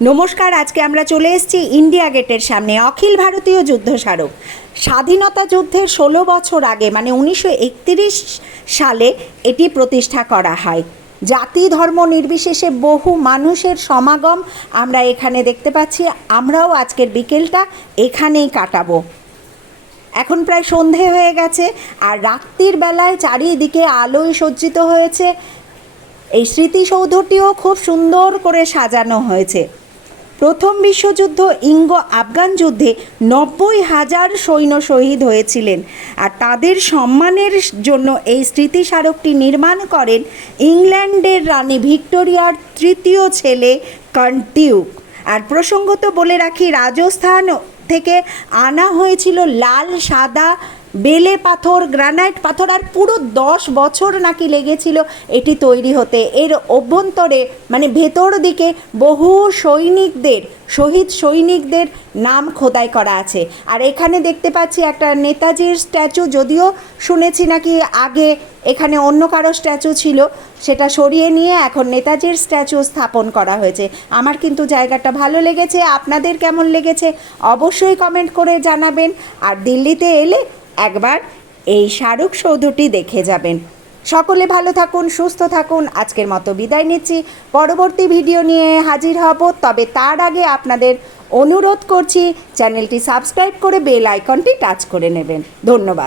নমস্কার, আজকে আমরা চলে এসেছি ইন্ডিয়া গেটের সামনে, অখিল ভারতীয় যুদ্ধ স্মারক। স্বাধীনতা যুদ্ধের ষোলো বছর আগে মানে উনিশশো সালে এটি প্রতিষ্ঠা করা হয়। জাতি ধর্ম নির্বিশেষে বহু মানুষের সমাগম আমরা এখানে দেখতে পাচ্ছি। আমরাও আজকের বিকেলটা এখানেই কাটাবো। এখন প্রায় সন্ধে হয়ে গেছে আর রাত্রির বেলায় চারিদিকে আলোয় সজ্জিত হয়েছে। এই স্মৃতিসৌধটিও খুব সুন্দর করে সাজানো হয়েছে। প্রথম বিশ্বযুদ্ধ ইঙ্গো আফগান যুদ্ধে নব্বই হাজার সৈন্য শহীদ হয়েছিলেন। আর তাদের সম্মানের জন্য এই স্মৃতিস্মারকটি নির্মাণ করেন ইংল্যান্ডের রানী ভিক্টোরিয়ার তৃতীয় ছেলে কন্টিউক। আর প্রসঙ্গত বলে রাখি, রাজস্থান থেকে আনা হয়েছিল লাল, সাদা বেলে পাথর, গ্রানাইট পাথর আর পুরো দশ বছর নাকি লেগেছিল এটি তৈরি হতে। এর অভ্যন্তরে মানে ভেতর দিকে বহু সৈনিকদের, শহীদ সৈনিকদের নাম খোদাই করা আছে। আর এখানে দেখতে পাচ্ছি একটা নেতাজির স্ট্যাচু, যদিও শুনেছি নাকি আগে এখানে অন্য কারও স্ট্যাচু ছিল, সেটা সরিয়ে নিয়ে এখন নেতাজির স্ট্যাচু স্থাপন করা হয়েছে। আমার কিন্তু জায়গাটা ভালো লেগেছে, আপনাদের কেমন লেগেছে অবশ্যই কমেন্ট করে জানাবেন। আর দিল্লিতে এলে একবার এই শাহরুখ সৌধটি দেখে যাবেন। সকলে ভালো থাকুন, সুস্থ থাকুন। আজকের মতো বিদায় নিচ্ছি। পরবর্তী ভিডিও নিয়ে হাজির হব, তবে তার আগে আপনাদের অনুরোধ করছি, চ্যানেলটি সাবস্ক্রাইব করে বেল আইকনটি টাচ করে নেবেন। ধন্যবাদ।